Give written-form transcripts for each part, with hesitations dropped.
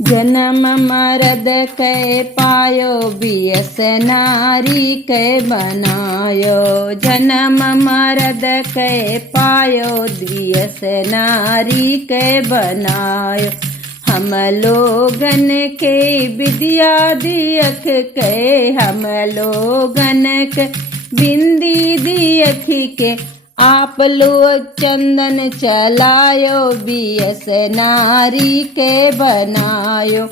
जन्म मरद के पायो बियस नारी के बनायो। जन्म मरद के पायो बियस नारी के बनायो। हम लोगन के विद्या दियख के, हम लोगन के बिंदी दियख के, आप लोग चंदन चलायो बियस नारी के बनायो।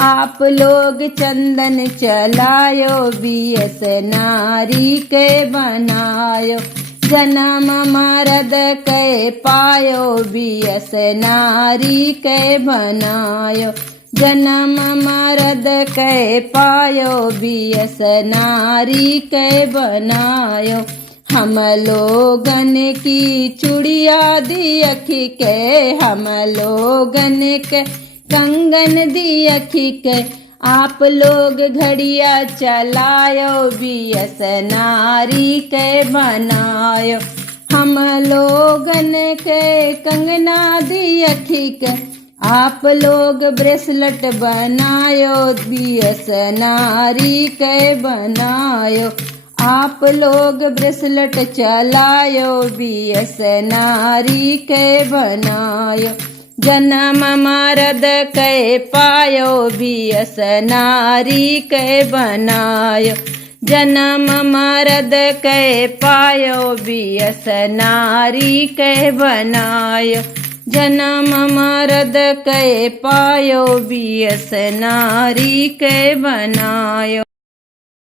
आप लोग चंदन चलायो बियस नारी के बनायो। जन्म मरद के पायो बियस नारी के बनायो। जन्म मरद के पायो बियस नारी के बनायो। हम लोगन की चूड़िया दियख के, हम लोगन के कंगन दियख के, आप लोग घड़िया चलायो बियस नारी के बनायो। हम लोगन के कंगना दियख के, आप लोग ब्रेसलेट बनायो बियस नारी के बनायो। आप लोग ब्रेसलेट चलायो बियस नारी के बनायो। जन्म मरद के पायो बियस नारी के बनायो। जन्म मरद के पायो बियस नारी के बनायो। जन्म मरद के पायो बियस नारी के बनायो।